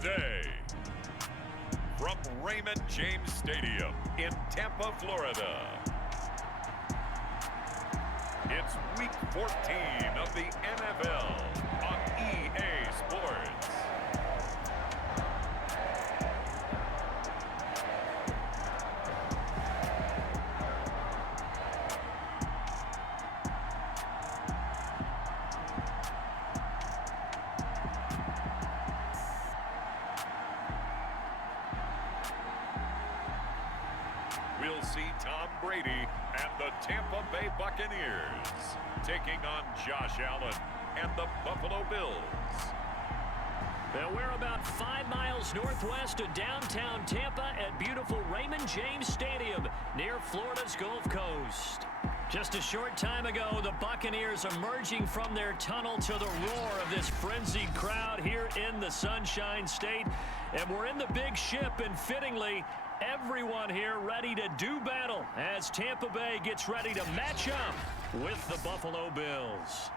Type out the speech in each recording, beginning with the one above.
today. From Raymond James Stadium in Tampa, Florida, it's Week 14 of the NFL on EA Sports. We'll see Tom Brady and the Tampa Bay Buccaneers taking on Josh Allen and the Buffalo Bills. Well, we're about 5 miles northwest of downtown Tampa at beautiful Raymond James Stadium near Florida's Gulf Coast. Just a short time ago, the Buccaneers emerging from their tunnel to the roar of this frenzied crowd here in the Sunshine State. And we're in the big ship, and fittingly, everyone here ready to do battle as Tampa Bay gets ready to match up with the Buffalo Bills.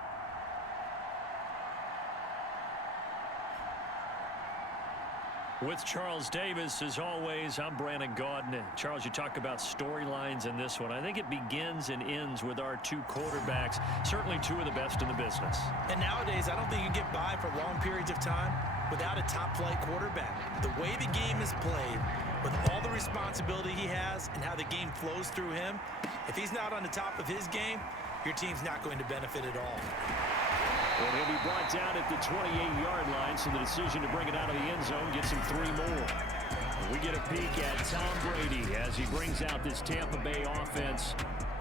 With Charles Davis, as always, I'm Brandon Gaudin. Charles, you talk about storylines in this one. I think it begins and ends with our two quarterbacks, certainly two of the best in the business. And nowadays, I don't think you can get by for long periods of time without a top-flight quarterback. The way the game is played, with all the responsibility he has and how the game flows through him, if he's not on the top of his game, your team's not going to benefit at all. And he'll be brought down at the 28-yard line, so the decision to bring it out of the end zone gets him 3 more. We get a peek at Tom Brady as he brings out this Tampa Bay offense.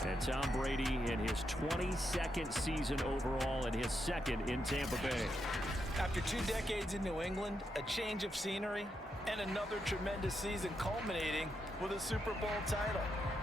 And Tom Brady in his 22nd season overall and his second in Tampa Bay. After 2 decades in New England, a change of scenery, and another tremendous season culminating with a Super Bowl title.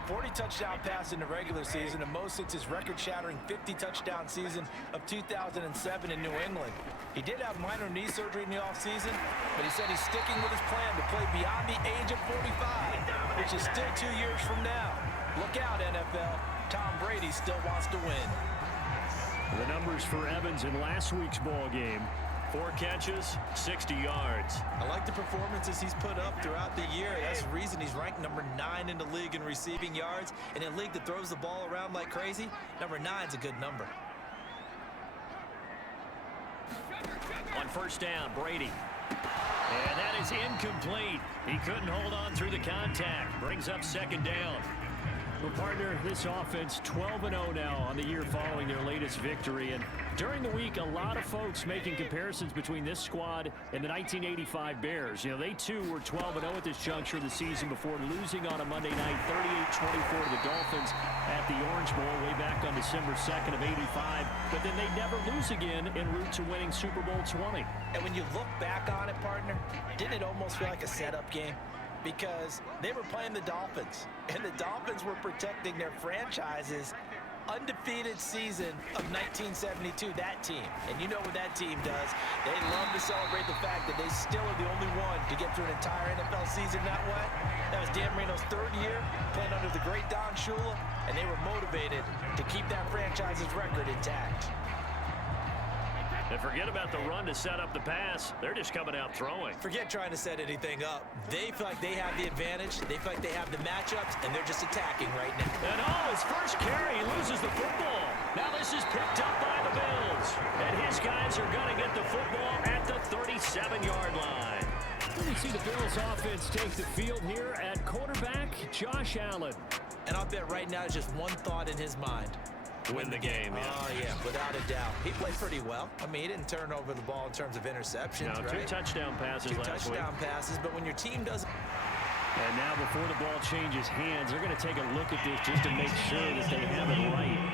40 touchdown pass in the regular season, the most since his record-shattering 50-touchdown season of 2007 in New England. He did have minor knee surgery in the offseason, but he said he's sticking with his plan to play beyond the age of 45, which is still 2 years from now. Look out, NFL. Tom Brady still wants to win. The numbers for Evans in last week's ball game. 4 catches, 60 yards. I like the performances he's put up throughout the year. That's the reason he's ranked number 9 in the league in receiving yards. And in a league that throws the ball around like crazy, number 9's a good number. On first down, Brady. And that is incomplete. He couldn't hold on through the contact. Brings up second down. Well, partner, this offense 12-0 now on the year following their latest victory. And during the week, a lot of folks making comparisons between this squad and the 1985 Bears. You know, they too were 12-0 at this juncture of the season before losing on a Monday night 38-24 to the Dolphins at the Orange Bowl way back on December 2nd of '85. But then they never lose again en route to winning Super Bowl 20. And when you look back on it, partner, didn't it almost feel like a setup game? Because they were playing the Dolphins, and the Dolphins were protecting their franchise's undefeated season of 1972, that team. And you know what that team does. They love to celebrate the fact that they still are the only one to get through an entire NFL season that way. That was Dan Marino's 3rd year, playing under the great Don Shula, and they were motivated to keep that franchise's record intact. And forget about the run to set up the pass. They're just coming out throwing. Forget trying to set anything up. They feel like they have the advantage. They feel like they have the matchups, and they're just attacking right now. And his first carry, he loses the football. Now this is picked up by the Bills. And his guys are going to get the football at the 37-yard line. We see the Bills offense take the field here at quarterback Josh Allen. And I'll bet right now just one thought in his mind. Win the game, yeah. Oh, yeah, without a doubt. He played pretty well. I mean, he didn't turn over the ball in terms of interceptions, no, right? 2 touchdown passes last week. 2 touchdown passes, but when your team doesn't... And now before the ball changes hands, they're going to take a look at this just to make sure that they have it right.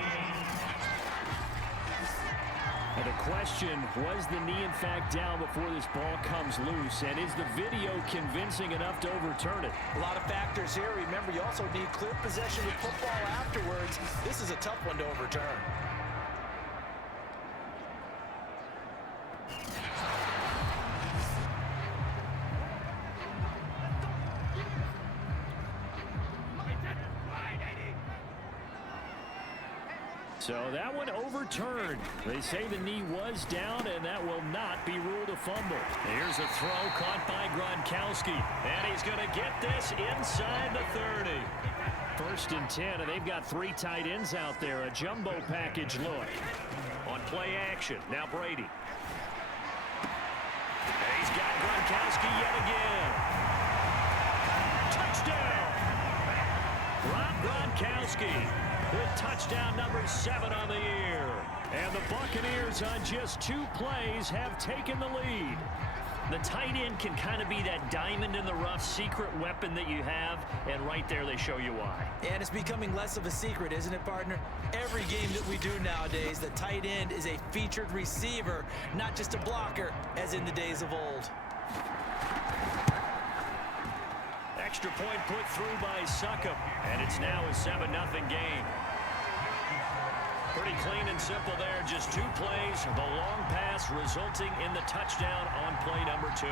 And the question, was the knee in fact down before this ball comes loose? And is the video convincing enough to overturn it? A lot of factors here. Remember, you also need clear possession with football afterwards. This is a tough one to overturn. So that one overturned. They say the knee was down, and that will not be ruled a fumble. Here's a throw caught by Gronkowski. And he's going to get this inside the 30. 1st and 10, and they've got 3 tight ends out there. A jumbo package look. On play action, now Brady. And he's got Gronkowski yet again. Touchdown! Rob Gronkowski with touchdown number 7 on the year. And the Buccaneers on just 2 plays have taken the lead. The tight end can kind of be that diamond in the rough secret weapon that you have, and right there they show you why. And it's becoming less of a secret, isn't it, partner? Every game that we do nowadays, the tight end is a featured receiver, not just a blocker, as in the days of old. Extra point put through by Succop, and it's now a 7-0 game. Pretty clean and simple there. Just 2 plays. The long pass resulting in the touchdown on play number 2.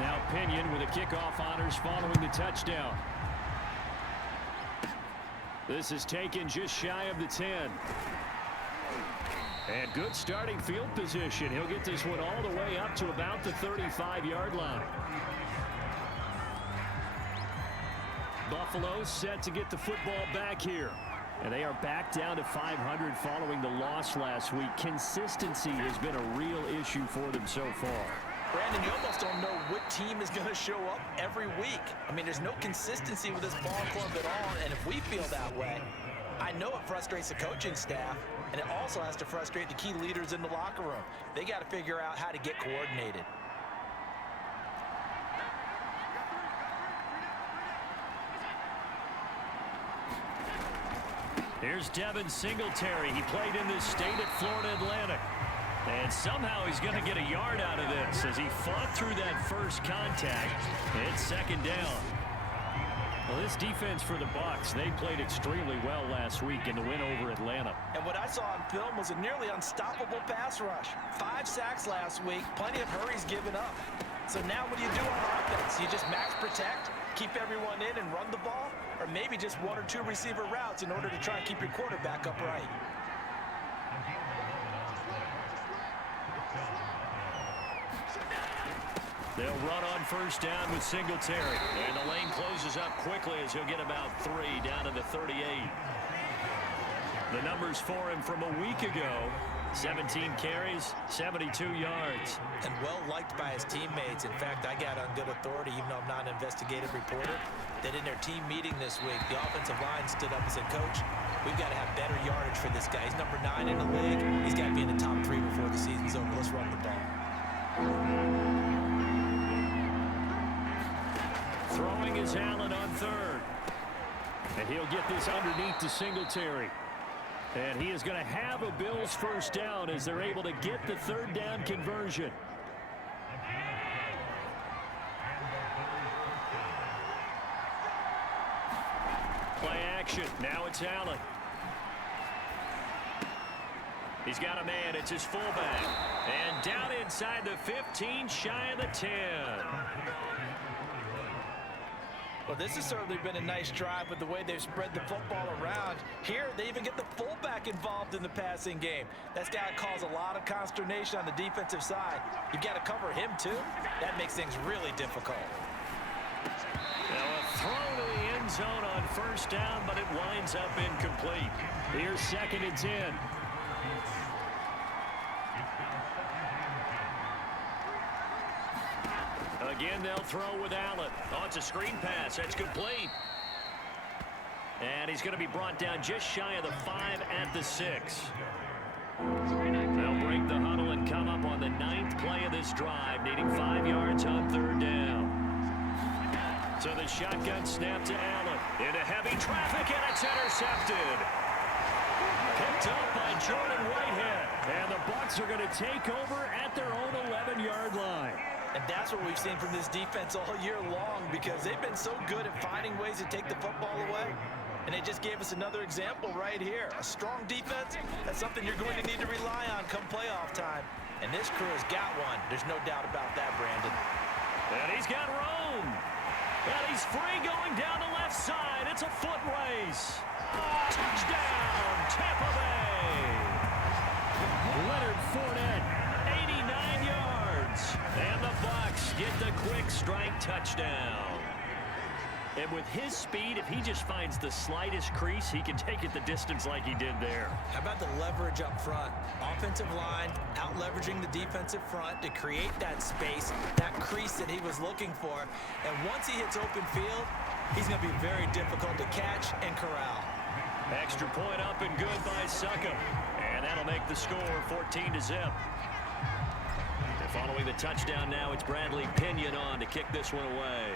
Now Pinion with a kickoff honors following the touchdown. This is taken just shy of the 10. And good starting field position. He'll get this one all the way up to about the 35-yard line. Buffalo set to get the football back here. And they are back down to 500 following the loss last week. Consistency has been a real issue for them so far. Brandon, you almost don't know what team is going to show up every week. I mean, there's no consistency with this ball club at all. And if we feel that way, I know it frustrates the coaching staff. And it also has to frustrate the key leaders in the locker room. They got to figure out how to get coordinated. Here's Devin Singletary. He played in this state at Florida Atlantic. And somehow he's going to get a yard out of this as he fought through that first contact. It's 2nd down. Well, this defense for the Bucs, they played extremely well last week in the win over Atlanta. And what I saw on film was a nearly unstoppable pass rush. 5 sacks last week, plenty of hurries given up. So now what do you do on offense? You just max protect, keep everyone in and run the ball? Or maybe just 1 or 2 receiver routes in order to try and keep your quarterback upright? They'll run on 1st down with Singletary. And the lane closes up quickly as he'll get about 3 down to the 38. The numbers for him from a week ago: 17 carries, 72 yards. And well liked by his teammates. In fact, I got on good authority, even though I'm not an investigative reporter, that in their team meeting this week, the offensive line stood up and said, "Coach, we've got to have better yardage for this guy. He's number 9 in the league. He's got to be in the top 3 before the season's over. Let's run the ball." Throwing is Allen on 3rd. And he'll get this underneath to Singletary. And he is going to have a Bills 1st down as they're able to get the 3rd down conversion. Play action. Now it's Allen. He's got a man. It's his fullback. And down inside the 15, shy of the 10. Well, this has certainly been a nice drive with the way they've spread the football around. Here, they even get the fullback involved in the passing game. That's got to cause a lot of consternation on the defensive side. You've got to cover him, too. That makes things really difficult. Now a throw to the end zone on 1st down, but it winds up incomplete. Here's 2nd and 10. Again, they'll throw with Allen. Oh, it's a screen pass. That's complete. And he's going to be brought down just shy of the 5 at the 6. They'll break the huddle and come up on the 9th play of this drive, needing 5 yards on 3rd down. So the shotgun snap to Allen. Into heavy traffic, and it's intercepted. Picked up by Jordan Whitehead. And the Bucs are going to take over at their own 11-yard line. And that's what we've seen from this defense all year long, because they've been so good at finding ways to take the football away. And they just gave us another example right here. A strong defense, that's something you're going to need to rely on come playoff time. And this crew has got one. There's no doubt about that, Brandon. And he's got room. And he's free going down the left side. It's a foot race. Touchdown, Tampa Bay. Leonard Fournette, 89 yards. And the Bucs get the quick strike touchdown. And with his speed, if he just finds the slightest crease, he can take it the distance like he did there. How about the leverage up front? Offensive line out-leveraging the defensive front to create that space, that crease that he was looking for. And once he hits open field, he's going to be very difficult to catch and corral. Extra point up and good by Succop. And that'll make the score 14-0. And following the touchdown now, it's Bradley Pinion on to kick this one away.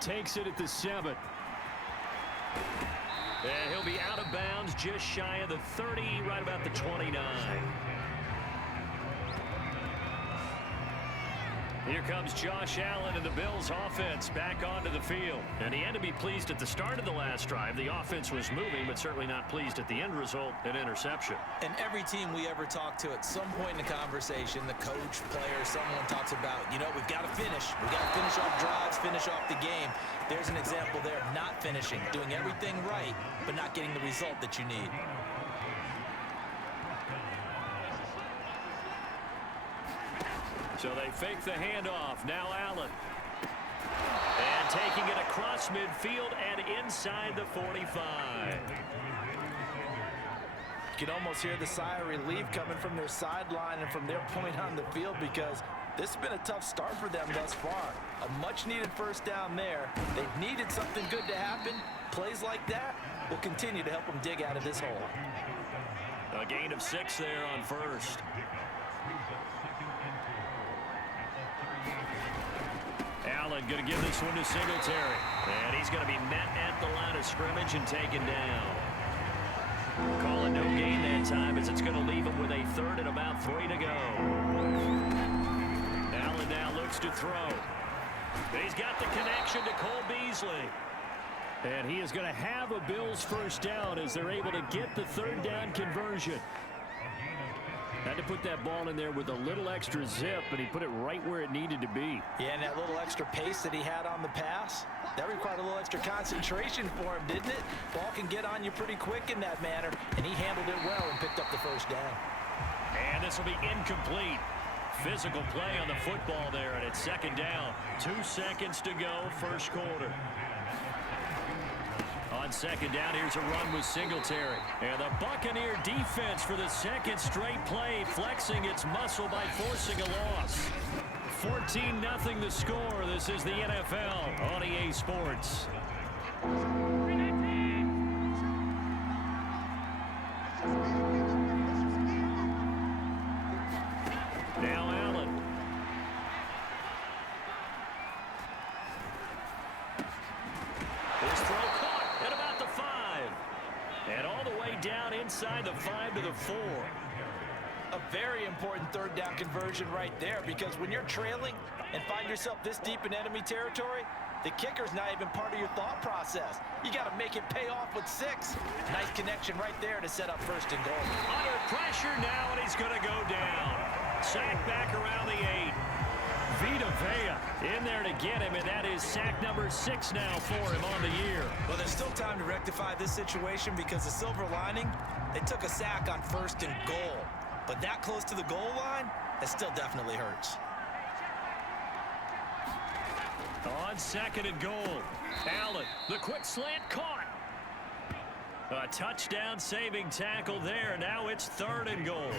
Takes it at the 7. And he'll be out of bounds just shy of the 30, right about the 29. Here comes Josh Allen and the Bills offense back onto the field. And he had to be pleased at the start of the last drive. The offense was moving, but certainly not pleased at the end result, an interception. And every team we ever talk to at some point in the conversation, the coach, player, someone talks about, you know, we've got to finish. We've got to finish off drives, finish off the game. There's an example there of not finishing, doing everything right, but not getting the result that you need. So they fake the handoff. Now Allen. And taking it across midfield and inside the 45. You can almost hear the sigh of relief coming from their sideline and from their point on the field, because this has been a tough start for them thus far. A much-needed first down there. They've needed something good to happen. Plays like that will continue to help them dig out of this hole. A gain of 6 there on first. Allen going to give this one to Singletary. And he's going to be met at the line of scrimmage and taken down. Calling no gain that time, as it's going to leave him with a third and about 3 to go. Allen now looks to throw. He's got the connection to Cole Beasley. And he is going to have a Bills first down as they're able to get the third down conversion. Had to put that ball in there with a little extra zip, but he put it right where it needed to be. Yeah, and that little extra pace that he had on the pass, that required a little extra concentration for him, didn't it? Ball can get on you pretty quick in that manner, and he handled it well and picked up the first down. And this will be incomplete. Physical play on the football there, and it's second down. 2 seconds to go, first quarter. On second down, here's a run with Singletary. And the Buccaneer defense for the second straight play, flexing its muscle by forcing a loss. 14-0 the score. This is the NFL on EA Sports. Now Allen. His throw caught at about the 5. And all the way down inside the 5 to the 4. A very important third down conversion right there, because when you're trailing and find yourself this deep in enemy territory, the kicker's not even part of your thought process. You got to make it pay off with 6. Nice connection right there to set up first and goal. Under pressure now, and he's going to go down. Sack back around the 8. Veía in there to get him, and that is sack number 6 now for him on the year. Well, there's still time to rectify this situation, because the silver lining, they took a sack on first and goal. But that close to the goal line, that still definitely hurts. On second and goal, Allen, the quick slant caught. A touchdown-saving tackle there. Now it's third and goal.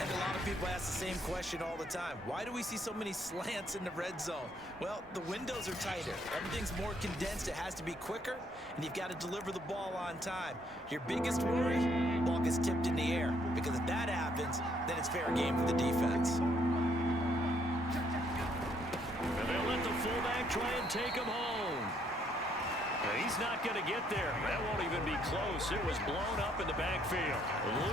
And a lot of people ask the same question all the time. Why do we see so many slants in the red zone? Well, the windows are tighter. Everything's more condensed. It has to be quicker, and you've got to deliver the ball on time. Your biggest worry, ball gets tipped in the air, because if that happens, then it's fair game for the defense. And they'll let the fullback try and take him home. He's not going to get there. That won't even be close. It was blown up in the backfield.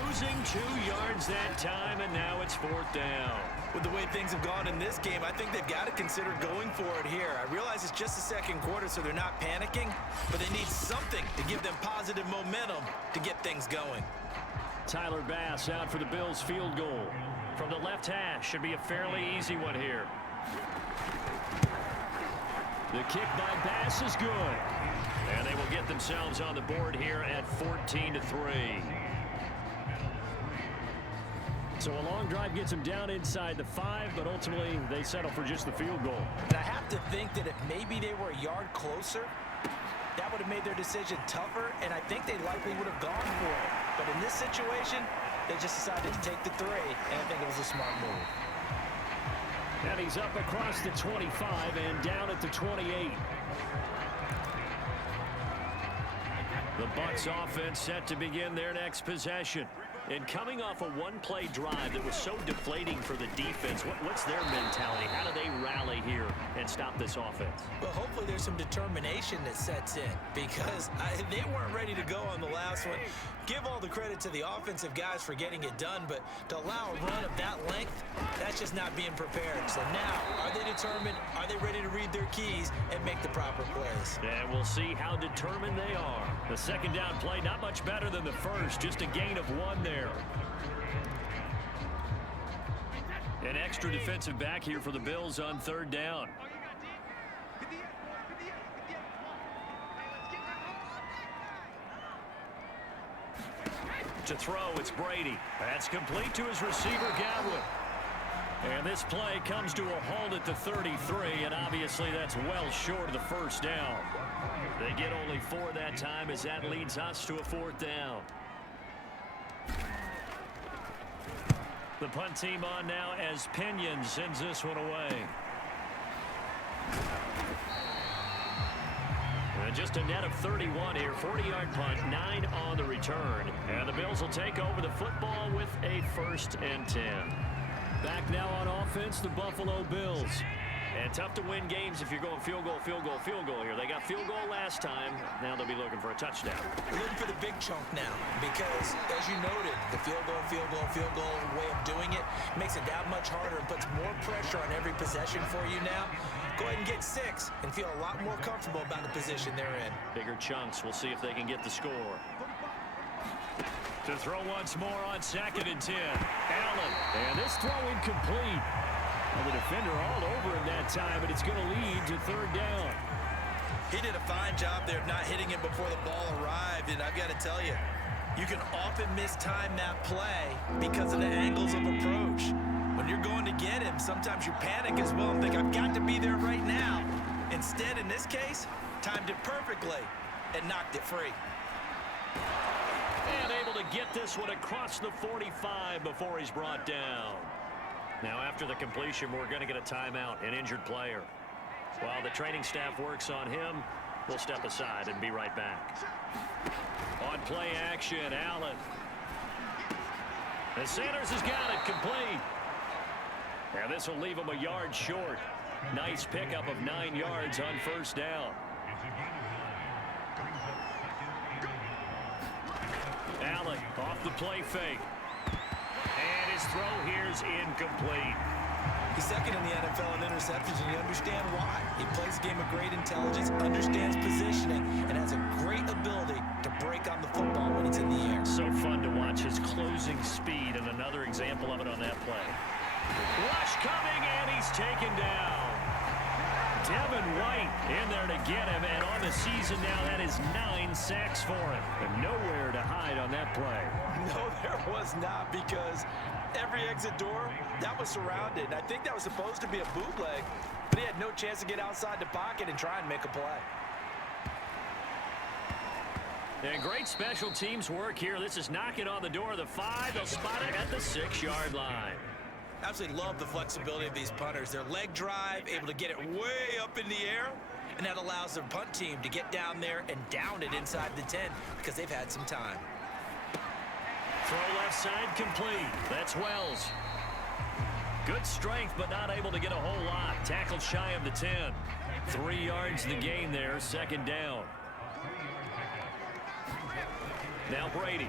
Losing 2 yards that time, and now it's fourth down. With the way things have gone in this game, I think they've got to consider going for it here. I realize it's just the second quarter, so they're not panicking, but they need something to give them positive momentum to get things going. Tyler Bass out for the Bills field goal. From the left hash, should be a fairly easy one here. The kick by Bass is good. And they will get themselves on the board here at 14-3. So a long drive gets them down inside the 5, but ultimately they settle for just the field goal. And I have to think that if maybe they were a yard closer, that would have made their decision tougher, and I think they likely would have gone for it. But in this situation, they just decided to take the 3, and I think it was a smart move. And he's up across the 25 and down at the 28. The Bucs offense set to begin their next possession. And coming off a one-play drive that was so deflating for the defense, what's their mentality? How do they rally here and stop this offense? Well, hopefully there's some determination that sets in because they weren't ready to go on the last one. Give all the credit to the offensive guys for getting it done, but to allow a run of that length, that's just not being prepared. So now, are they determined? Are they ready to read their keys and make the proper plays? And we'll see how determined they are. The second down play, not much better than the first, just a gain of 1 there. An extra defensive back here for the Bills on 3rd down. To throw, it's Brady. That's complete to his receiver, Godwin. And this play comes to a halt at the 33, and obviously that's well short of the first down. They get only 4 that time as that leads us to a 4th down. The punt team on now as Pinion sends this one away. And just a net of 31 here. 40-yard punt, 9 on the return. And the Bills will take over the football with a 1st and 10. Back now on offense, the Buffalo Bills. And tough to win games if you're going field goal, field goal, field goal here. They got field goal last time. Now they'll be looking for a touchdown. They're looking for the big chunk now because, as you noted, the field goal way of doing it makes it that much harder and puts more pressure on every possession for you now. Go ahead and get 6 and feel a lot more comfortable about the position they're in. Bigger chunks. We'll see if they can get the score. To throw once more on 2nd and 10. Allen. And this throw incomplete. And the defender all over him that time, but it's going to lead to 3rd down. He did a fine job there of not hitting it before the ball arrived, and I've got to tell you, you can often mistime that play because of the angles of approach. When you're going to get him, sometimes you panic as well and think, I've got to be there right now. Instead, in this case, timed it perfectly and knocked it free. And able to get this one across the 45 before he's brought down. Now, after the completion, we're going to get a timeout, an injured player. While the training staff works on him, we'll step aside and be right back. On play action, Allen. And Sanders has got it complete. And this will leave him a yard short. Nice pickup of 9 yards on 1st down. Allen off the play fake. And his throw here's incomplete. He's 2nd in the NFL in interceptions, and you understand why. He plays a game of great intelligence, understands positioning, and has a great ability to break on the football when it's in the air. So fun to watch his closing speed, and another example of it on that play. Rush coming, and he's taken down. Devin White in there to get him, and on the season now, that is 9 sacks for him. And nowhere to hide on that play. No, there was not, because every exit door, that was surrounded. I think that was supposed to be a bootleg, but he had no chance to get outside the pocket and try and make a play. And great special teams work here. This is knocking on the door of the 5. They'll spot it at the 6-yard line. Absolutely love the flexibility of these punters. Their leg drive, able to get it way up in the air, and that allows their punt team to get down there and down it inside the 10 because they've had some time. Throw left side complete. That's Wells. Good strength, but not able to get a whole lot. Tackled shy of the 10. 3 yards the gain there, 2nd down. Now Brady.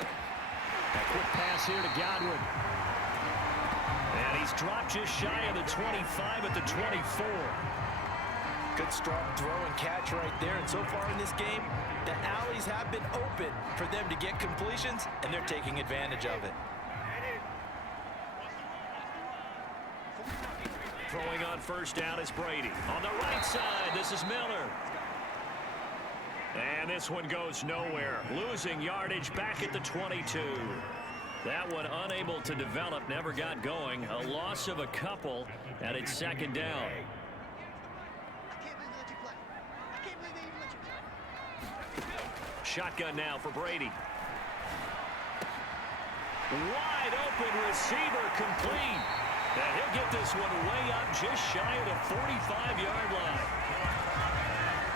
A quick pass here to Godwin. And he's dropped just shy of the 25 at the 24. Good strong throw and catch right there. And so far in this game, the alleys have been open for them to get completions, and they're taking advantage of it. Throwing on first down is Brady. On the right side, this is Miller. And this one goes nowhere. Losing yardage back at the 22. That one unable to develop, never got going. A loss of a couple, and it's second down. Shotgun now for Brady. Wide open receiver complete. And he'll get this one way up just shy of the 45-yard line.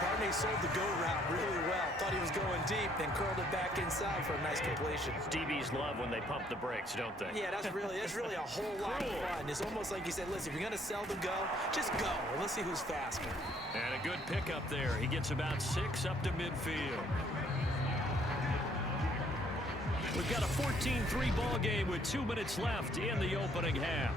Partner sold the go route really well. Thought he was going deep, then curled it back inside for a nice completion. DBs love when they pump the brakes, don't they? Yeah, that's really a whole lot of fun. It's almost like he said, listen, if you're going to sell the go, just go. And let's see who's faster. And a good pickup there. He gets about 6 up to midfield. We've got a 14-3 ball game with 2 minutes left in the opening half.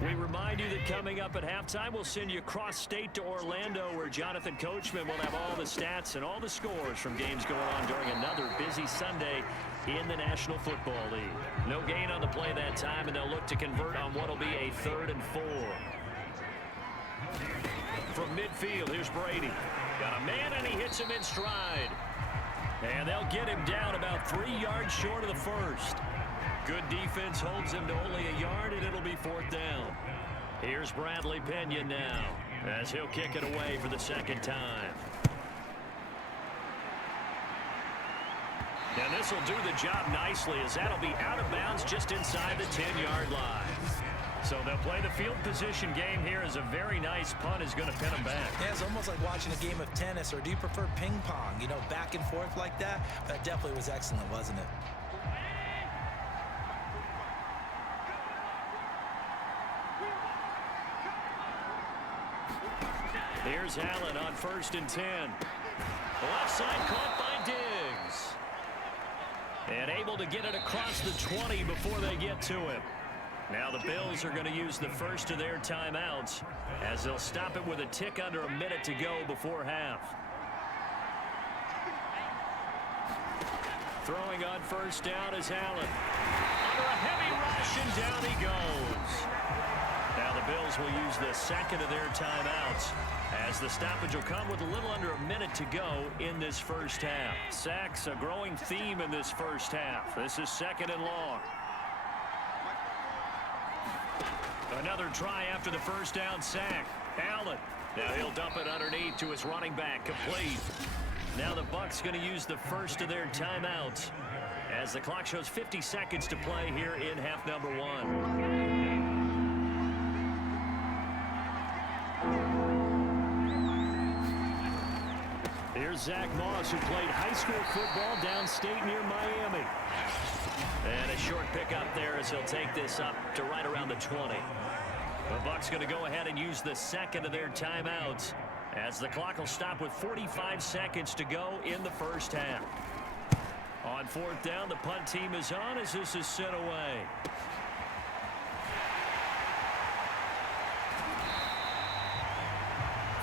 We remind you that coming up at halftime, we'll send you across state to Orlando, where Jonathan Coachman will have all the stats and all the scores from games going on during another busy Sunday in the National Football League. No gain on the play that time, and they'll look to convert on what will be a 3rd and 4. From midfield, here's Brady. Got a man, and he hits him in stride. And they'll get him down about 3 yards short of the first. Good defense holds him to only a yard, and it'll be 4th down. Here's Bradley Pena now, as he'll kick it away for the second time. And this will do the job nicely, as that'll be out of bounds just inside the 10-yard line. So they'll play the field position game here, as a very nice punt is going to pin them back. Yeah, it's almost like watching a game of tennis, or do you prefer ping pong? You know, back and forth like that? That definitely was excellent, wasn't it? Here's Allen on 1st and 10. Left side caught by Diggs. And able to get it across the 20 before they get to him. Now the Bills are going to use the first of their timeouts, as they'll stop it with a tick under a minute to go before half. Throwing on first down is Allen. Under a heavy rush, and down he goes. Now the Bills will use the second of their timeouts, as the stoppage will come with a little under a minute to go in this first half. Sacks, a growing theme in this first half. This is 2nd and long. Another try after the first down sack. Allen. Now he'll dump it underneath to his running back. Complete. Now the Bucs going to use the first of their timeouts, as the clock shows 50 seconds to play here in half number 1. Here's Zach Moss, who played high school football downstate near Miami. And a short pickup there, as he'll take this up to right around the 20. The Bucs going to go ahead and use the second of their timeouts, as the clock will stop with 45 seconds to go in the first half. On 4th down, the punt team is on, as this is sent away.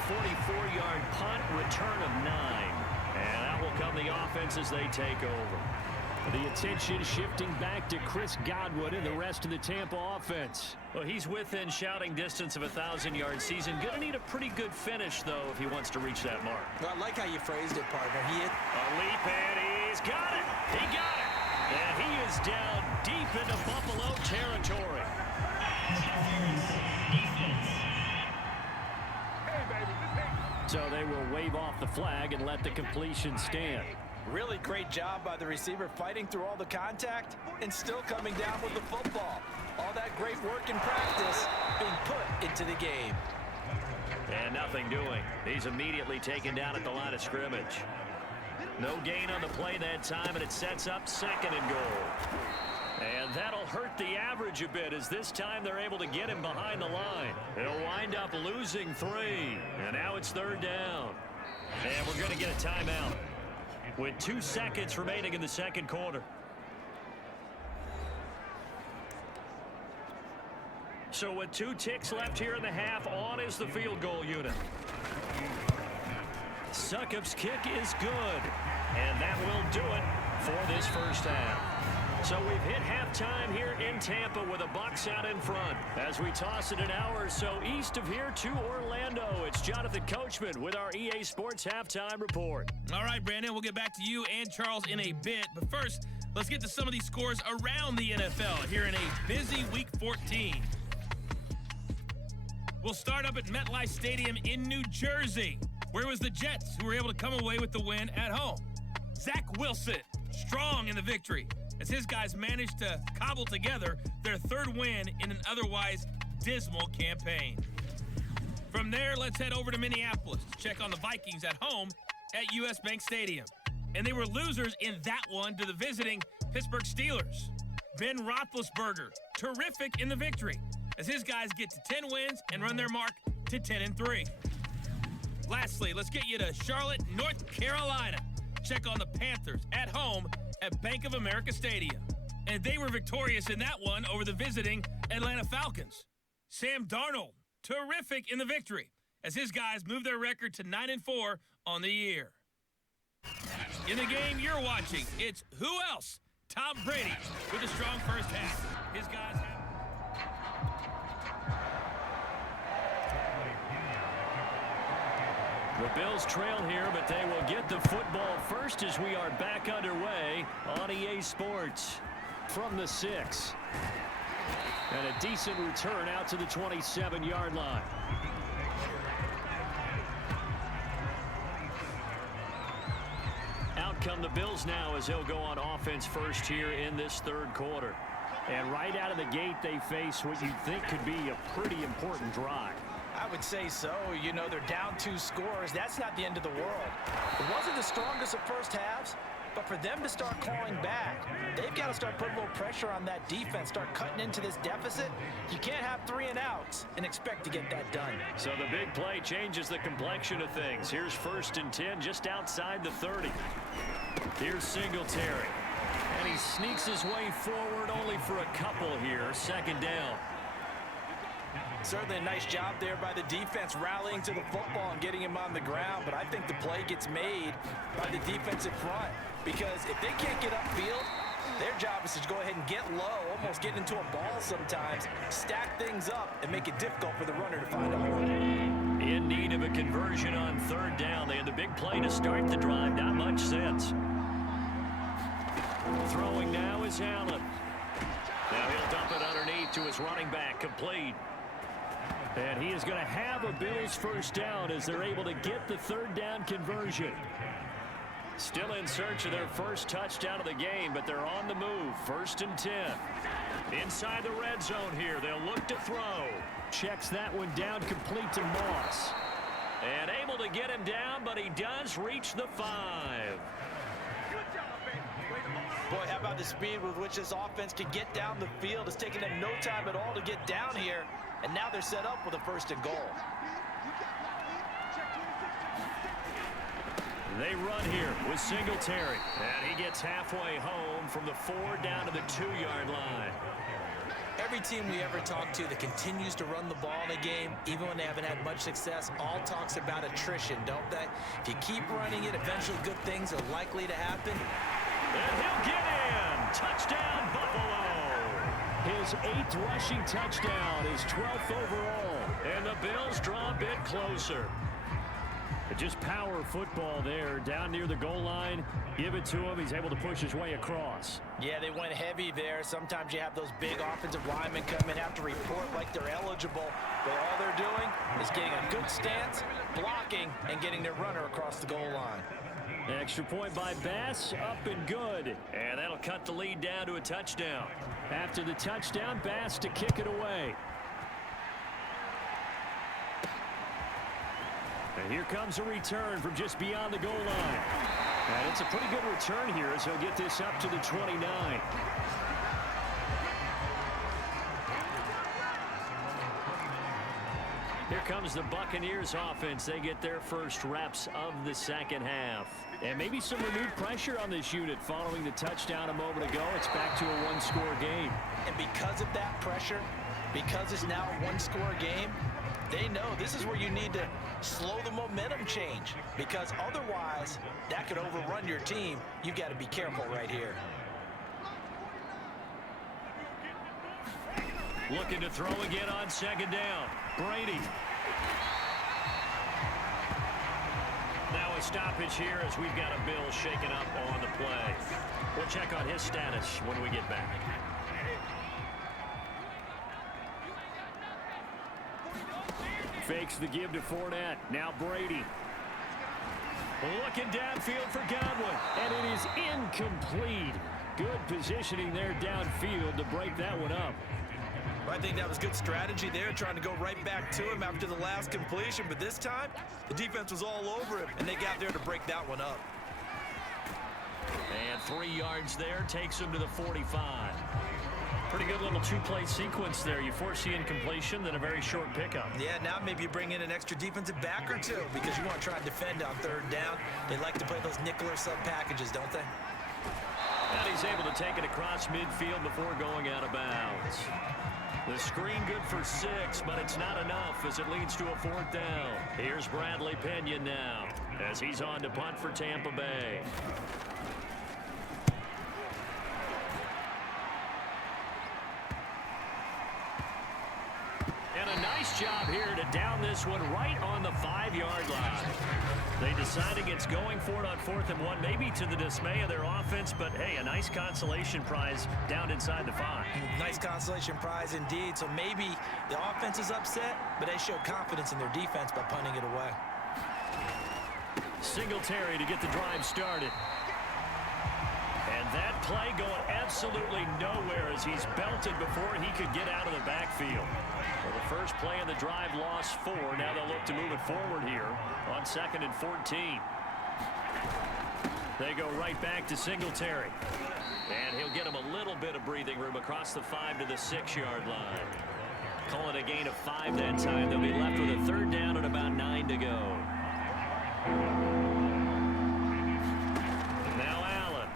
...44-yard punt, return of 9. And out will come the offense as they take over. The attention shifting back to Chris Godwin and the rest of the Tampa offense. Well, he's within shouting distance of a 1,000-yard season. Going to need a pretty good finish, though, if he wants to reach that mark. Well, I like how you phrased it, partner. He hit a leap, and he's got it. He got it. And he is down deep into Buffalo territory. So they will wave off the flag and let the completion stand. Really great job by the receiver, fighting through all the contact and still coming down with the football. All that great work in practice being put into the game. And nothing doing. He's immediately taken down at the line of scrimmage. No gain on the play that time, and it sets up 2nd and goal. And that'll hurt the average a bit, as this time they're able to get him behind the line. They'll wind up losing 3. And now it's 3rd down. And we're going to get a timeout with 2 seconds remaining in the second quarter. So with 2 ticks left here in the half, on is the field goal unit. Succop's kick is good, and that will do it for this first half. So we've hit halftime here in Tampa with the Bucs out in front. As we toss it an hour or so east of here to Orlando, it's Jonathan Coachman with our EA Sports Halftime Report. All right, Brandon, we'll get back to you and Charles in a bit. But first, let's get to some of these scores around the NFL here in a busy Week 14. We'll start up at MetLife Stadium in New Jersey, where it was the Jets who were able to come away with the win at home. Zach Wilson, strong in the victory, as his guys managed to cobble together their third win in an otherwise dismal campaign. From there, let's head over to Minneapolis to check on the Vikings at home at US Bank Stadium. And they were losers in that one to the visiting Pittsburgh Steelers. Ben Roethlisberger, terrific in the victory, as his guys get to 10 wins and run their mark to 10-3. Lastly, let's get you to Charlotte, North Carolina. Check on the Panthers at home at Bank of America Stadium. And they were victorious in that one over the visiting Atlanta Falcons. Sam Darnold, terrific in the victory, as his guys move their record to 9-4 on the year. In the game you're watching, it's who else? Tom Brady with a strong first half. His guys have... The Bills trail here, but they will get the football first as we are back underway on EA Sports from the 6. And a decent return out to the 27-yard line. Out come the Bills now as they'll go on offense first here in this third quarter. And right out of the gate, they face what you'd think could be a pretty important drive. I would say so. You know, they're down 2 scores. That's not the end of the world. It wasn't the strongest of first halves, but for them to start clawing back, they've got to start putting a little pressure on that defense, start cutting into this deficit. You can't have 3 and outs and expect to get that done. So the big play changes the complexion of things. Here's 1st and 10 just outside the 30. Here's Singletary. And he sneaks his way forward only for a couple here. 2nd down. Certainly a nice job there by the defense rallying to the football and getting him on the ground, but I think the play gets made by the defensive front, because if they can't get upfield, their job is to go ahead and get low, almost get into a ball sometimes, stack things up, and make it difficult for the runner to find a hole. In need of a conversion on 3rd down. They had the big play to start the drive. Not much sense. Throwing now is Allen. Now he'll dump it underneath to his running back, complete. And he is going to have a Bills first down as they're able to get the 3rd down conversion. Still in search of their first touchdown of the game, but they're on the move. 1st and 10. Inside the red zone here. They'll look to throw. Checks that one down, complete to Moss. And able to get him down, but he does reach the 5. Boy, how about the speed with which this offense can get down the field? It's taken them no time at all to get down here. And now they're set up with a 1st and goal. They run here with Singletary. And he gets halfway home from the 4 down to the 2-yard line. Every team we ever talk to that continues to run the ball in a game, even when they haven't had much success, all talks about attrition, don't they? If you keep running it, eventually good things are likely to happen. And he'll get in. Touchdown, Buffalo. His 8th rushing touchdown, his 12th overall. And the Bills draw a bit closer. Just power football there, down near the goal line. Give it to him. He's able to push his way across. Yeah, they went heavy there. Sometimes you have those big offensive linemen come in, have to report like they're eligible. But all they're doing is getting a good stance, blocking, and getting their runner across the goal line. Extra point by Bass, up and good. And that'll cut the lead down to a touchdown. After the touchdown, Bass to kick it away. And here comes a return from just beyond the goal line. And it's a pretty good return here as he'll get this up to the 29. Here comes the Buccaneers offense. They get their first reps of the 2nd half. And maybe some renewed pressure on this unit following the touchdown a moment ago. It's back to a 1-score game. And because of that pressure, because it's now a 1-score game, they know this is where you need to slow the momentum change, because otherwise that could overrun your team. You got to be careful right here. Looking to throw again on second down. Brady. Now a stoppage here as we've got a Bill shaken up on the play. We'll check on his status when we get back. Fakes the give to Fournette. Now Brady. Looking downfield for Godwin. And it is incomplete. Good positioning there downfield to break that one up. I think that was good strategy there, trying to go right back to him after the last completion. But this time, the defense was all over him, and they got there to break that one up. And 3 yards there takes him to the 45. Pretty good little two-play sequence there. You force the incompletion, then a very short pickup. Yeah, now maybe you bring in an extra defensive back or two because you want to try and defend on third down. They like to play those nickel or sub packages, don't they? And he's able to take it across midfield before going out of bounds. The screen good for 6, but it's not enough as it leads to a 4th down. Here's Bradley Pinion now as he's on to punt for Tampa Bay. And a nice job here to down this one right on the 5-yard line. They decide against going for it on 4th and 1, maybe to the dismay of their offense, but hey, a nice consolation prize down inside the 5. Nice consolation prize indeed. So maybe the offense is upset, but they show confidence in their defense by punting it away. Singletary to get the drive started. And that play going absolutely nowhere as he's belted before he could get out of the backfield. Well, the first play of the drive lost 4. Now they'll look to move it forward here on 2nd and 14. They go right back to Singletary. And he'll get him a little bit of breathing room across the 5 to the 6-yard line. Call it a gain of 5 that time. They'll be left with a 3rd down and about 9 to go. Now Allen.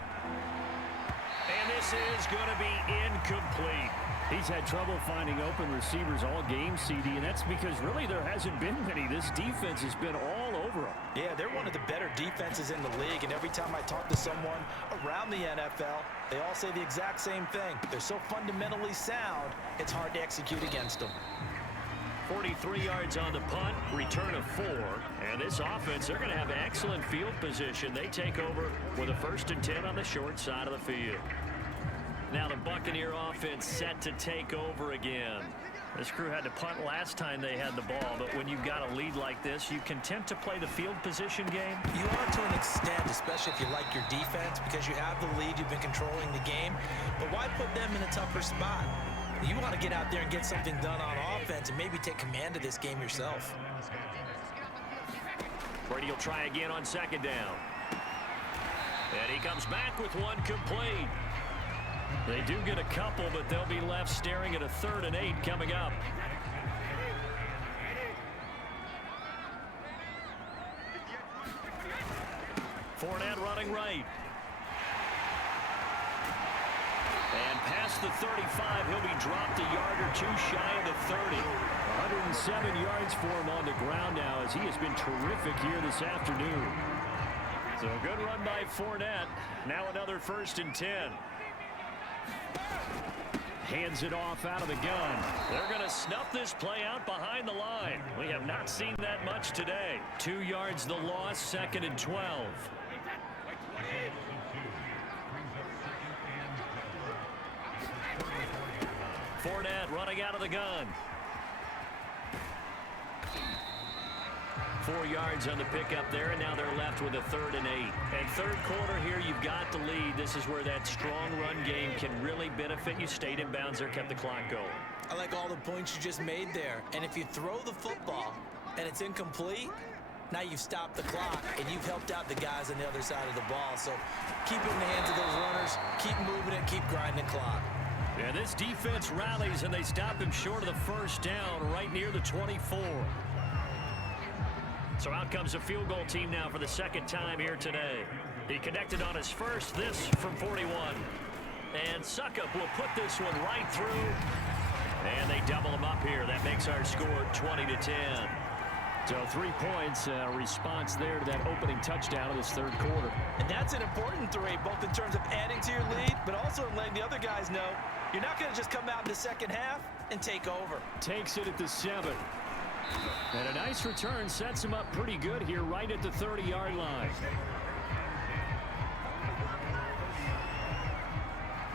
And this is going to be incomplete. He's had trouble finding open receivers all game, CD, and that's because really there hasn't been many. This defense has been all over them. Yeah, they're one of the better defenses in the league, and every time I talk to someone around the NFL, they all say the exact same thing. They're so fundamentally sound, it's hard to execute against them. 43 yards on the punt, return of 4, and this offense, they're going to have excellent field position. They take over with a 1st and 10 on the short side of the field. Now the Buccaneer offense set to take over again. This crew had to punt last time they had the ball, but when you've got a lead like this, you content to play the field position game? You are to an extent, especially if you like your defense, because you have the lead, you've been controlling the game. But why put them in a tougher spot? You want to get out there and get something done on offense and maybe take command of this game yourself. Brady will try again on 2nd down. And he comes back with one complete. They do get a couple, but they'll be left staring at a 3rd and 8 coming up. Fournette running right. And past the 35, he'll be dropped a yard or 2 shy of the 30. 107 yards for him on the ground now as he has been terrific here this afternoon. So a good run by Fournette. Now another 1st and 10. Hands it off out of the gun. They're going to snuff this play out behind the line. We have not seen that much today. 2 yards the loss, 2nd and 12. Fournette running out of the gun. 4 yards on the pickup there, and now they're left with a 3rd and 8. And 3rd quarter here, you've got the lead. This is where that strong run game can really benefit you. Stayed in bounds there, kept the clock going. I like all the points you just made there. And if you throw the football and it's incomplete, now you've stopped the clock and you've helped out the guys on the other side of the ball. So keep it in the hands of those runners, keep moving it, keep grinding clock. Yeah, this defense rallies and they stop him short of the 1st down right near the 24. So out comes a field goal team now for the 2nd time here today. He connected on his first, this from 41. And Succop will put this one right through. And they double him up here. That makes our score 20-10. So 3 points, response there to that opening touchdown of this 3rd quarter. And that's an important 3, both in terms of adding to your lead, but also in letting the other guys know you're not going to just come out in the 2nd half and take over. Takes it at the 7. And a nice return sets him up pretty good here right at the 30-yard line.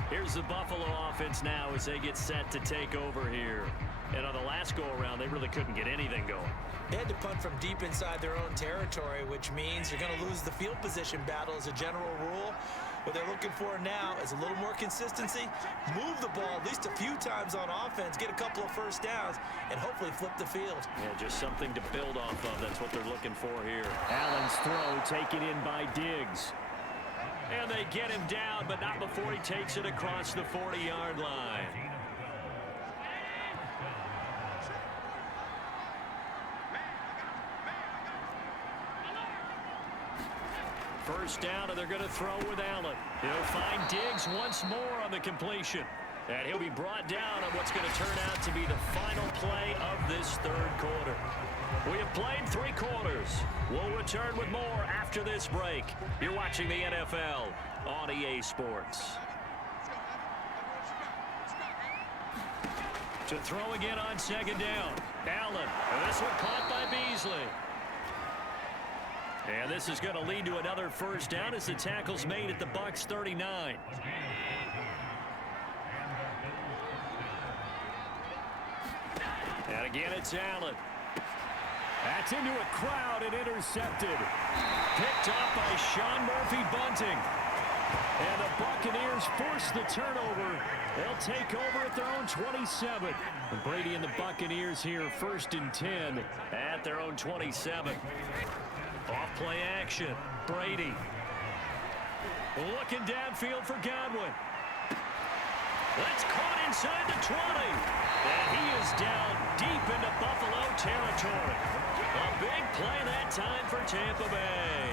Here's the Buffalo offense now as they get set to take over here. And on the last go-around, they really couldn't get anything going. They had to punt from deep inside their own territory, which means you're going to lose the field position battle as a general rule. What they're looking for now is a little more consistency, move the ball at least a few times on offense, get a couple of first downs, and hopefully flip the field. Yeah, just something to build off of. That's what they're looking for here. Allen's throw taken in by Diggs. And they get him down, but not before he takes it across the 40-yard line. First down, and they're going to throw with Allen. He'll find Diggs once more on the completion. And he'll be brought down on what's going to turn out to be the final play of this third quarter. We have played 3 quarters. We'll return with more after this break. You're watching the NFL on EA Sports. To throw again on second down. Allen. And this one caught by Beasley. And this is going to lead to another first down as the tackle's made at the Bucs 39. And again, it's Allen. That's into a crowd and intercepted. Picked off by Sean Murphy-Bunting. And the Buccaneers force the turnover. They'll take over at their own 27. And Brady and the Buccaneers here first and 10 at their own 27. Off play action. Brady. Looking downfield for Godwin. That's caught inside the 20. And he is down deep into Buffalo territory. A big play that time for Tampa Bay.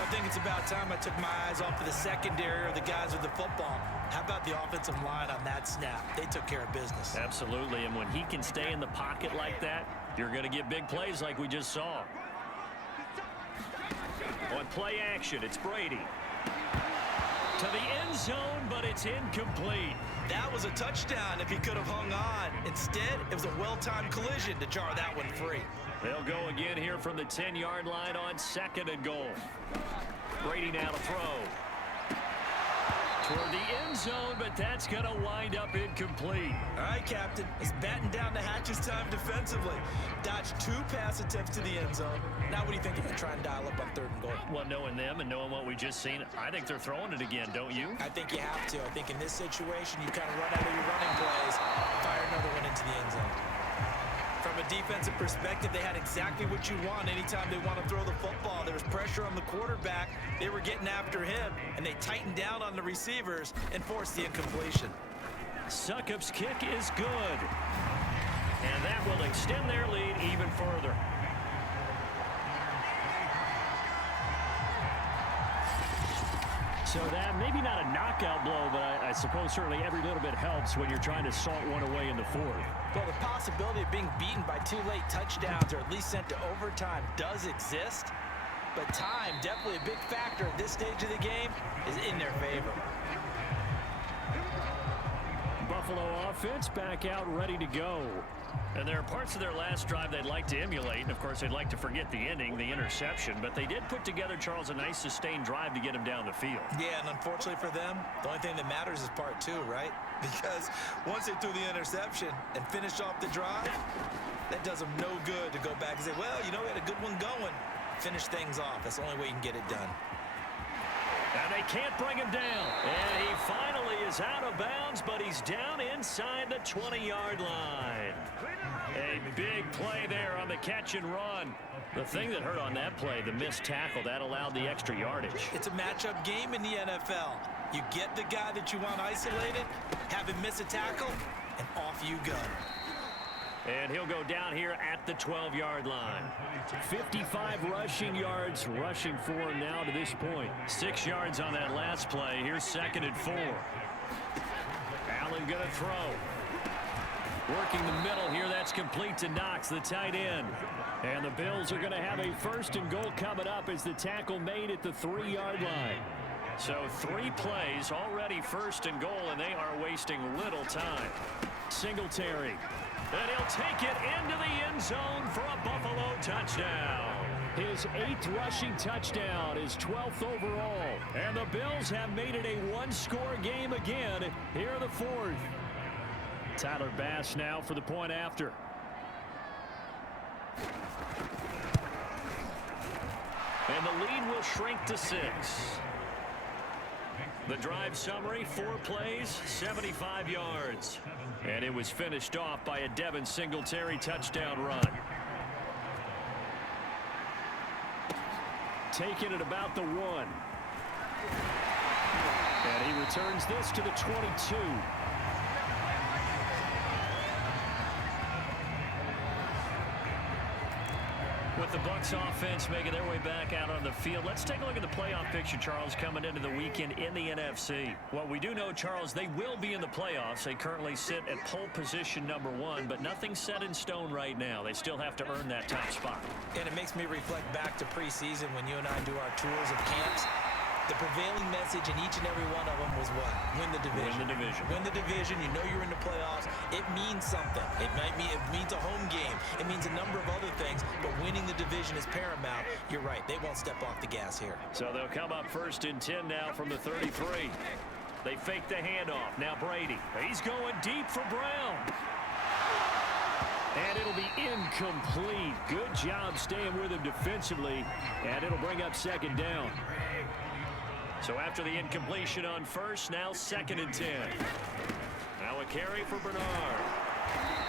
I think it's about time I took my eyes off of the secondary or the guys with the football. How about the offensive line on that snap? They took care of business. Absolutely, and when he can stay in the pocket like that, you're going to get big plays like we just saw. On play action, it's Brady. To the end zone, but it's incomplete. That was a touchdown if he could have hung on. Instead, it was a well-timed collision to jar that one free. They'll go again here from the 10-yard line on second and goal. Brady now to throw. Toward the end zone, but that's going to wind up incomplete. All right, Captain. It's batten down the hatches time defensively. Dodged 2 pass attempts to the end zone. Now what do you think they're going to try and dial up on third and goal? Well, knowing them and knowing what we just seen, I think they're throwing it again, don't you? I think you have to. I think in this situation, you kind of run out of your running plays, fire another one into the end zone. From a defensive perspective, they had exactly what you want anytime they want to throw the football. There was pressure on the quarterback. They were getting after him, and they tightened down on the receivers and forced the incompletion. Succop's kick is good. And that will extend their lead even further. So that, maybe not a knockout blow, but I suppose certainly every little bit helps when you're trying to salt one away in the fourth. Well, the possibility of being beaten by 2 late touchdowns or at least sent to overtime does exist, but time, definitely a big factor at this stage of the game, is in their favor. Buffalo offense back out ready to go. And there are parts of their last drive they'd like to emulate, and of course they'd like to forget the ending, the interception, but they did put together, Charles, a nice sustained drive to get him down the field. Yeah, and unfortunately for them, the only thing that matters is part 2, right? Because once they threw the interception and finished off the drive, that does them no good to go back and say, well, you know, we had a good one going. Finish things off. That's the only way you can get it done. And they can't bring him down. And he finally is out of bounds, but he's down inside the 20-yard line. A big play there on the catch and run. The thing that hurt on that play, the missed tackle, that allowed the extra yardage. It's a matchup game in the NFL. You get the guy that you want isolated, have him miss a tackle, and off you go. And he'll go down here at the 12-yard line. 55 rushing yards rushing for him now to this point. 6 yards on that last play. Here's second and 4. Allen going to throw. Working the middle here. That's complete to Knox, the tight end. And the Bills are going to have a first and goal coming up as the tackle made at the 3-yard line. So 3 plays, already first and goal, and they are wasting little time. Singletary. And he'll take it into the end zone for a Buffalo touchdown. His 8th rushing touchdown, his 12th overall. And the Bills have made it a one-score game again here in the 4th. Tyler Bass now for the point after. And the lead will shrink to 6. The drive summary, 4 plays, 75 yards. And it was finished off by a Devin Singletary touchdown run. Taking it about the 1. And he returns this to the 22. With the Bucs offense making their way back out on the field, let's take a look at the playoff picture, Charles, coming into the weekend in the NFC. Well, we do know, Charles, they will be in the playoffs. They currently sit at pole position number 1, but nothing's set in stone right now. They still have to earn that top spot. And it makes me reflect back to preseason when you and I do our tours of camps. The prevailing message in each and every one of them was what? Win the division. Win the division. Win the division. You know you're in the playoffs. It means something. It means a home game. It means a number of other things, but winning the division is paramount. You're right. They won't step off the gas here. So they'll come up first and 10 now from the 33. They fake the handoff. Now Brady. He's going deep for Brown. And it'll be incomplete. Good job staying with him defensively, and it'll bring up second down. So after the incompletion on first, now 2nd and 10. Now a carry for Bernard.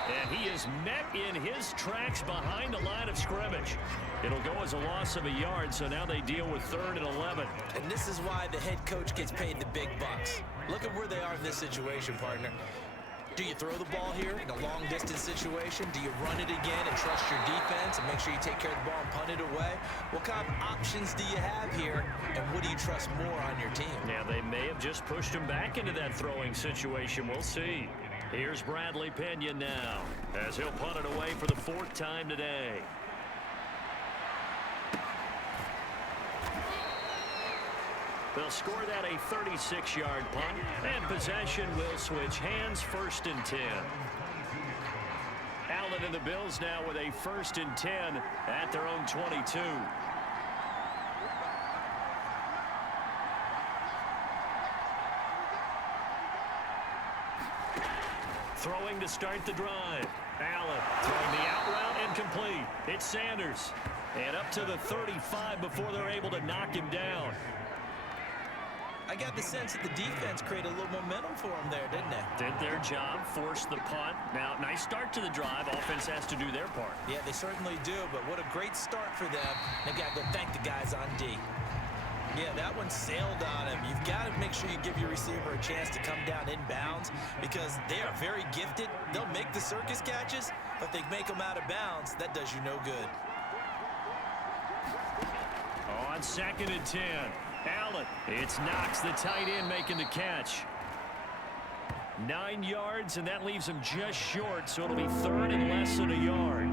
And he is met in his tracks behind the line of scrimmage. It'll go as a loss of a yard, so now they deal with 3rd and 11. And this is why the head coach gets paid the big bucks. Look at where they are in this situation, partner. Do you throw the ball here in a long-distance situation? Do you run it again and trust your defense and make sure you take care of the ball and punt it away? What kind of options do you have here, and what do you trust more on your team? Yeah, they may have just pushed him back into that throwing situation. We'll see. Here's Bradley Pena now, as he'll punt it away for the 4th time today. They'll score that a 36-yard punt, and possession will switch hands, 1st and 10. Allen and the Bills now with a 1st and 10 at their own 22. Throwing to start the drive. Allen throwing the out route incomplete. It's Sanders. And up to the 35 before they're able to knock him down. I got the sense that the defense created a little momentum for them there, didn't they? Did their job, forced the punt. Now, nice start to the drive. Offense has to do their part. Yeah, they certainly do, but what a great start for them. They got to go thank the guys on D. Yeah, that one sailed on him. You've got to make sure you give your receiver a chance to come down inbounds because they are very gifted. They'll make the circus catches, but if they make them out of bounds, that does you no good. On 2nd and 10. Allen. It's Knox, the tight end, making the catch. 9 yards, and that leaves him just short, so it'll be 3rd and less than a yard.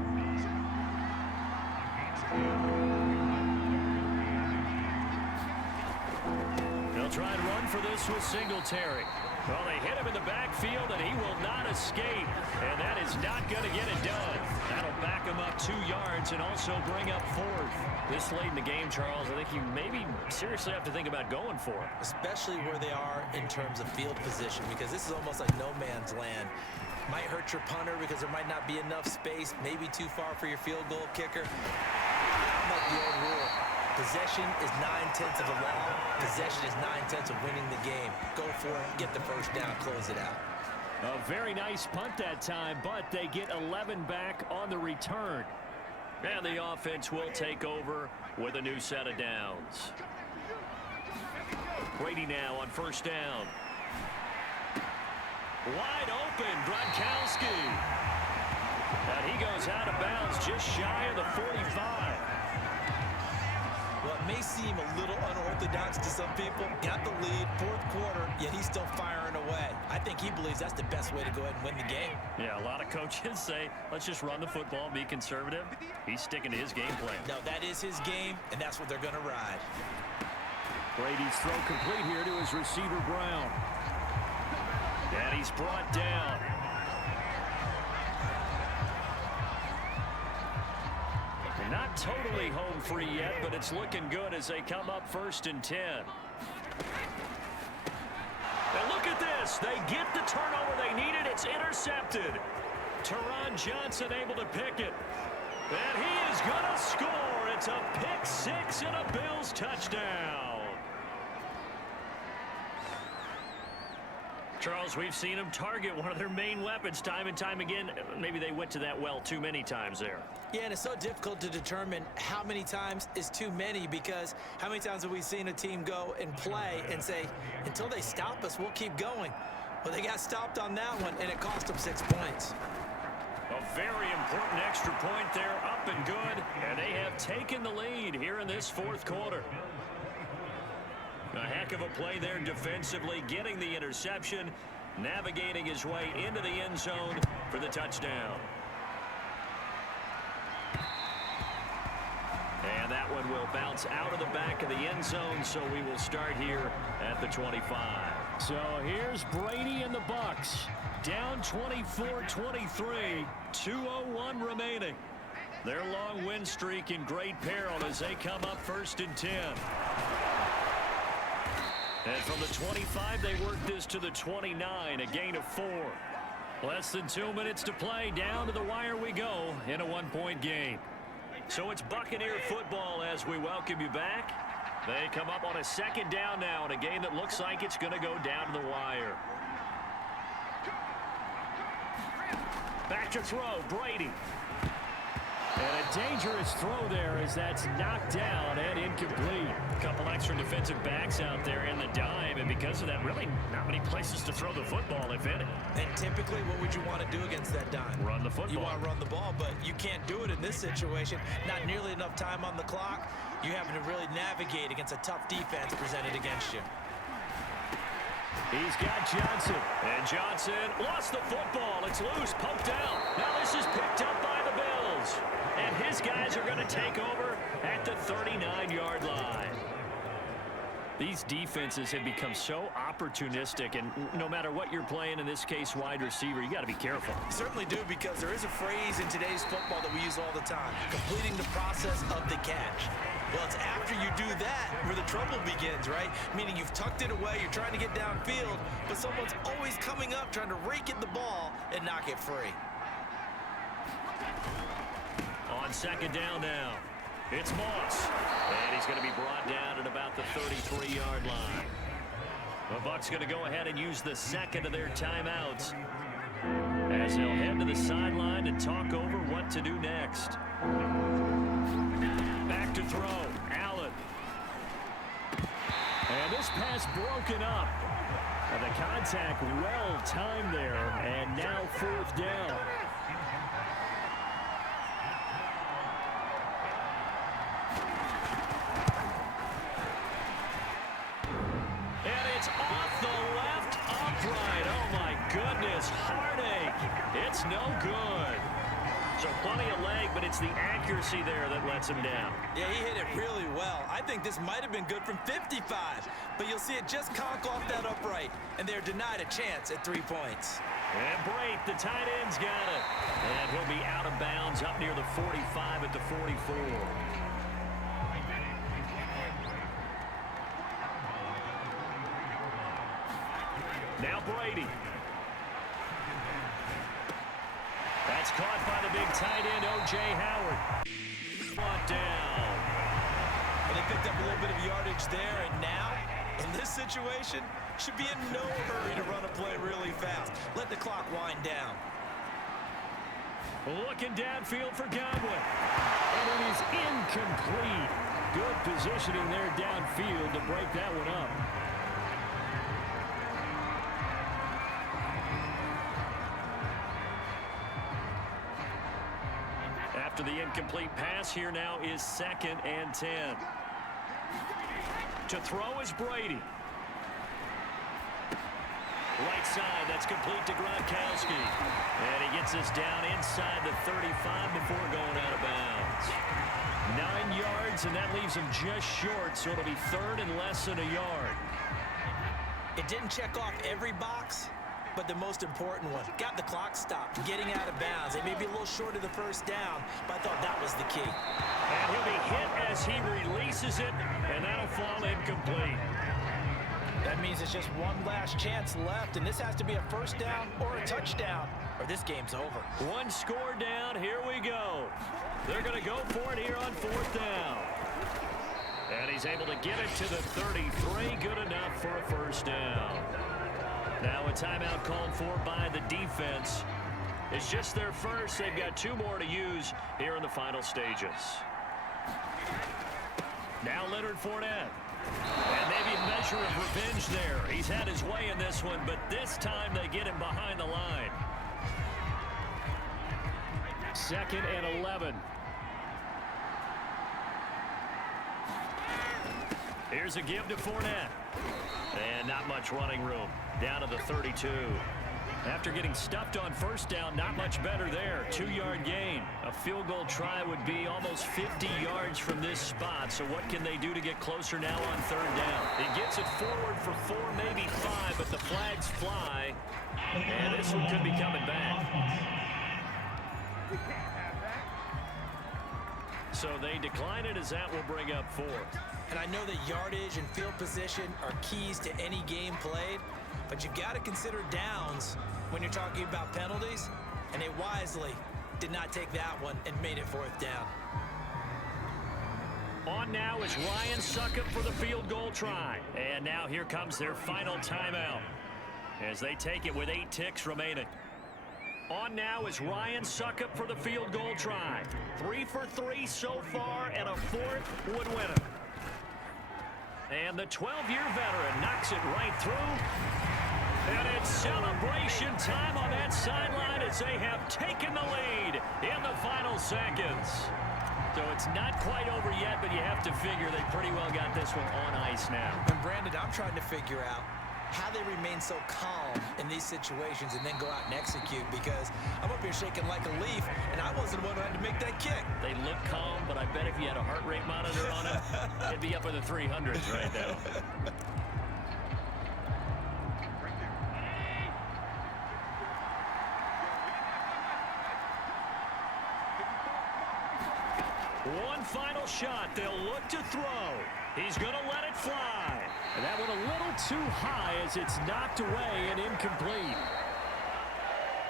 They'll try and run for this with Singletary. Well, they hit him in the backfield, and he will not escape. And that is not going to get it done. That'll back him up 2 yards and also bring up 4th. This late in the game, Charles, I think you maybe seriously have to think about going for it. Especially where they are in terms of field position, because this is almost like no man's land. Might hurt your punter because there might not be enough space, maybe too far for your field goal kicker. I'm like the old rule. Possession is 9/10 of the law. Possession is 9/10 of winning the game. Go for it, get the first down, close it out. A very nice punt that time, but they get 11 back on the return. And the offense will take over with a new set of downs. Brady now on 1st down. Wide open, Gronkowski. And he goes out of bounds just shy of the 45. Well, it may seem a little unorthodox to some people. Got the lead, 4th quarter, yet he's still firing away. I think he believes that's the best way to go ahead and win the game. Yeah, a lot of coaches say, let's just run the football, be conservative. He's sticking to his game plan. No, that is his game, and that's what they're going to ride. Brady's throw complete here to his receiver, Brown. And he's brought down. Not totally home free yet, but it's looking good as they come up 1st and 10. And look at this. They get the turnover they needed. It's intercepted. Teron Johnson able to pick it. And he is going to score. It's a pick six and a Bills touchdown. Charles, we've seen them target one of their main weapons time and time again. Maybe they went to that well too many times there. Yeah, and it's so difficult to determine how many times is too many, because how many times have we seen a team go and play and say, until they stop us, we'll keep going. Well, they got stopped on that one, and it cost them 6 points. A very important extra point there, up and good, and they have taken the lead here in this 4th quarter. A heck of a play there defensively, getting the interception, navigating his way into the end zone for the touchdown. And that one will bounce out of the back of the end zone, so we will start here at the 25. So here's Brady and the Bucs, down 24-23, 2:01 remaining. Their long win streak in great peril as they come up 1st and 10. And from the 25, they work this to the 29, a gain of 4. Less than 2 minutes to play. Down to the wire we go in a 1-point game. So it's Buccaneer football as we welcome you back. They come up on a 2nd down now in a game that looks like it's going to go down to the wire. Back to throw, Brady. And a dangerous throw there as that's knocked down and incomplete. A couple extra defensive backs out there in the dime, and because of that, really not many places to throw the football, if any. And typically, what would you want to do against that dime? Run the football. You want to run the ball, but you can't do it in this situation. Not nearly enough time on the clock. You're having to really navigate against a tough defense presented against you. He's got Johnson. And Johnson lost the football. It's loose, poked out. Now this is picked up by the Bills. And his guys are going to take over at the 39-yard line. These defenses have become so opportunistic, and no matter what you're playing, in this case wide receiver, you got to be careful. You certainly do, because there is a phrase in today's football that we use all the time: completing the process of the catch. Well, it's after you do that where the trouble begins, right? Meaning you've tucked it away, you're trying to get downfield, but someone's always coming up trying to rake in the ball and knock it free. On 2nd down now, it's Moss. And he's going to be brought down at about the 33-yard line. The Bucs going to go ahead and use the 2nd of their timeouts as they'll head to the sideline to talk over what to do next. Back to throw, Allen. And this pass broken up. And the contact well timed there, and now 4th down. And it's off the left upright. Oh my goodness, heartache. It's no good. So plenty of leg, but it's the accuracy there that lets him down. Yeah, he hit it really well. I think this might have been good from 55, but you'll see it just conk off that upright, and they're denied a chance at 3 points. And Brate, the tight end's got it. And he'll be out of bounds up near the 45 at the 44. Now Brady. That's caught by the big tight end, O.J. Howard. Brought down. Well, they picked up a little bit of yardage there, and now, in this situation, should be in no hurry to run a play really fast. Let the clock wind down. Looking downfield for Godwin. And it is incomplete. Good positioning there downfield to break that one up. After the incomplete pass, here now is 2nd and 10. To throw is Brady. Right side, that's complete to Gronkowski. And he gets this down inside the 35 before going out of bounds. 9 yards, and that leaves him just short, so it'll be third and less than a yard. It didn't check off every box, but the most important one. Got the clock stopped, getting out of bounds. They may be a little short of the first down, but I thought that was the key. And he'll be hit as he releases it, and that'll fall incomplete. That means it's just one last chance left, and this has to be a first down or a touchdown, or this game's over. One score down, here we go. They're going to go for it here on fourth down. And he's able to get it to the 33, good enough for a first down. Now a timeout called for by the defense. It's just their first. They've got 2 more to use here in the final stages. Now Leonard Fournette. And maybe a measure of revenge there. He's had his way in this one, but this time they get him behind the line. 2nd and 11. Here's a give to Fournette. And not much running room. Down to the 32. After getting stuffed on first down, not much better there. 2-yard gain. A field goal try would be almost 50 yards from this spot. So what can they do to get closer now on third down? He gets it forward for 4, maybe 5, but the flags fly. And this one could be coming back. So they decline it as that will bring up 4. And I know that yardage and field position are keys to any game played, but you've got to consider downs when you're talking about penalties, and they wisely did not take that one and made it 4th down. On now is Ryan Succop for the field goal try. And now here comes their final timeout as they take it with 8 ticks remaining. On now is Ryan Succop for the field goal try. 3 for 3 so far, and a 4th would win it. And the 12-year veteran knocks it right through. And it's celebration time on that sideline as they have taken the lead in the final seconds. So it's not quite over yet, but you have to figure they pretty well got this one on ice now. And Brandon, I'm trying to figure out how they remain so calm in these situations and then go out and execute, because I'm up here shaking like a leaf, and I wasn't the one who had to make that kick. They look calm, but I bet if you had a heart rate monitor on it, it'd be up in the 300s right now. One final shot. They'll look to throw. He's going to let it fly. And that one a little too high as it's knocked away and incomplete.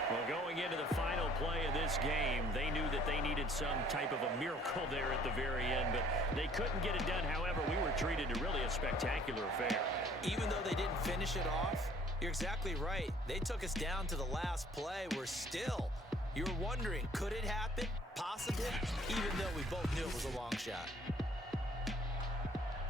Well, going into the final play of this game, they knew that they needed some type of a miracle there at the very end, but they couldn't get it done. However, we were treated to really a spectacular affair. Even though they didn't finish it off, you're exactly right. They took us down to the last play. You were wondering, could it happen? Possibly, even though we both knew it was a long shot.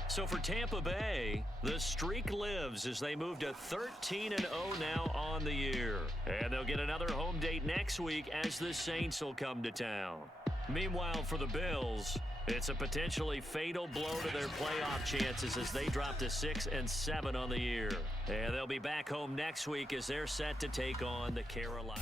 So for Tampa Bay, the streak lives as they move to 13-0 now on the year. And they'll get another home date next week as the Saints will come to town. Meanwhile, for the Bills, it's a potentially fatal blow to their playoff chances as they drop to 6-7 on the year. And they'll be back home next week as they're set to take on the Carolina.